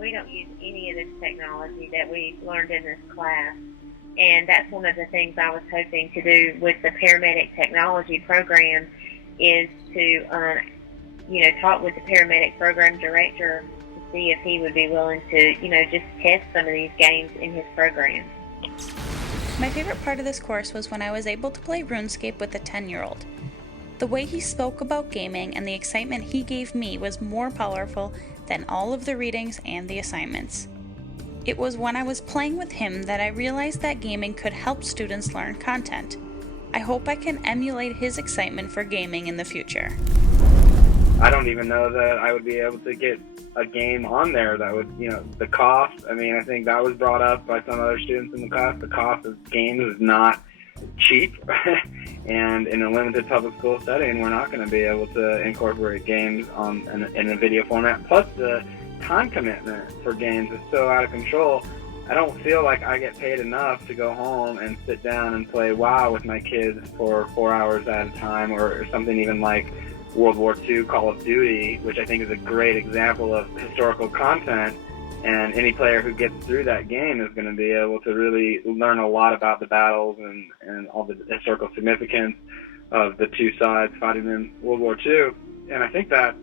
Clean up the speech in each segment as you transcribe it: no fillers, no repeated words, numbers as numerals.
we don't use any of this technology that we learned in this class. And that's one of the things I was hoping to do with the paramedic technology program is to, talk with the paramedic program director to see if he would be willing to, just test some of these games in his program. My favorite part of this course was when I was able to play RuneScape with a 10-year-old. The way he spoke about gaming and the excitement he gave me was more powerful than all of the readings and the assignments. It was when I was playing with him that I realized that gaming could help students learn content. I hope I can emulate his excitement for gaming in the future. I don't even know that I would be able to get a game on there that would, the cost. I mean, I think that was brought up by some other students in the class. The cost of games is not cheap, and in a limited public school setting, we're not going to be able to incorporate games in a video format. Plus, the time commitment for games is so out of control. I don't feel like I get paid enough to go home and sit down and play WoW with my kids for 4 hours at a time, or something even like World War II Call of Duty, which I think is a great example of historical content. And any player who gets through that game is going to be able to really learn a lot about the battles and all the historical significance of the two sides fighting in World War II. And I think that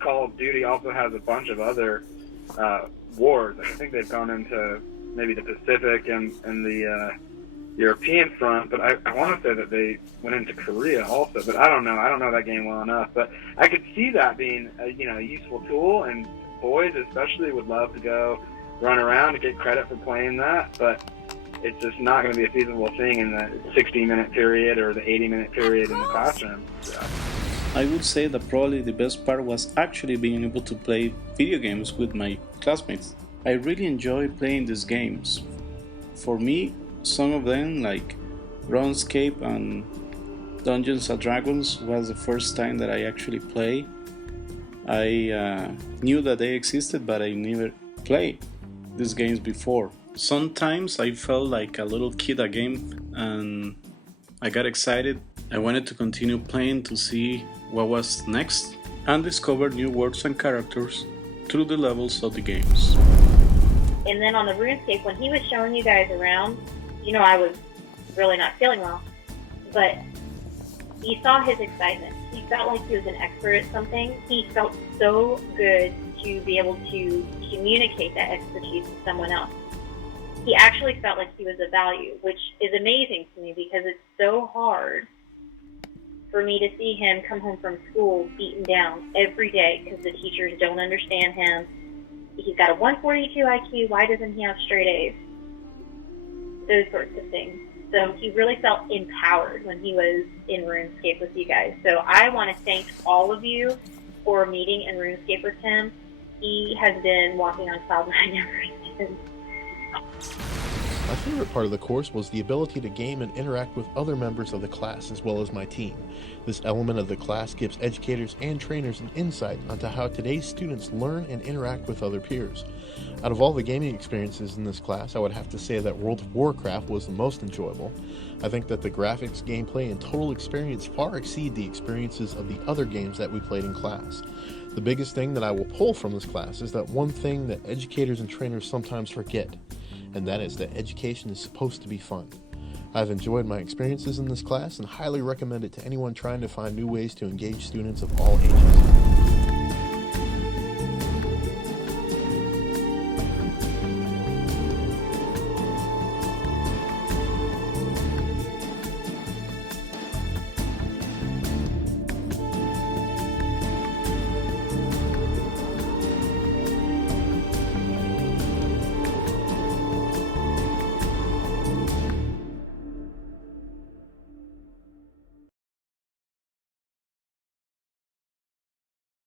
Call of Duty also has a bunch of other wars. I think they've gone into maybe the Pacific and the European front, but I want to say that they went into Korea also, but I don't know. I don't know that game well enough, but I could see that being a useful tool, and boys especially would love to go run around to get credit for playing that, but it's just not going to be a feasible thing in the 60-minute period or the 80-minute period in the classroom. So. I would say that probably the best part was actually being able to play video games with my classmates. I really enjoy playing these games. For me, some of them, like RuneScape and Dungeons & Dragons, was the first time that I actually played. I knew that they existed, but I never played these games before. Sometimes I felt like a little kid again, and I got excited. I wanted to continue playing to see what was next, and discover new worlds and characters through the levels of the games. And then on the RuneScape, when he was showing you guys around, I was really not feeling well, but you saw his excitement. He felt like he was an expert at something. He felt so good to be able to communicate that expertise to someone else. He actually felt like he was of value, which is amazing to me because it's so hard for me to see him come home from school beaten down every day because the teachers don't understand him. He's got a 142 IQ. Why doesn't he have straight A's? Those sorts of things. So he really felt empowered when he was in RuneScape with you guys. So I want to thank all of you for meeting in RuneScape with him. He has been walking on cloud nine ever since. My favorite part of the course was the ability to game and interact with other members of the class as well as my team. This element of the class gives educators and trainers an insight onto how today's students learn and interact with other peers. Out of all the gaming experiences in this class, I would have to say that World of Warcraft was the most enjoyable. I think that the graphics, gameplay, and total experience far exceed the experiences of the other games that we played in class. The biggest thing that I will pull from this class is that one thing that educators and trainers sometimes forget, and that is that education is supposed to be fun. I've enjoyed my experiences in this class and highly recommend it to anyone trying to find new ways to engage students of all ages.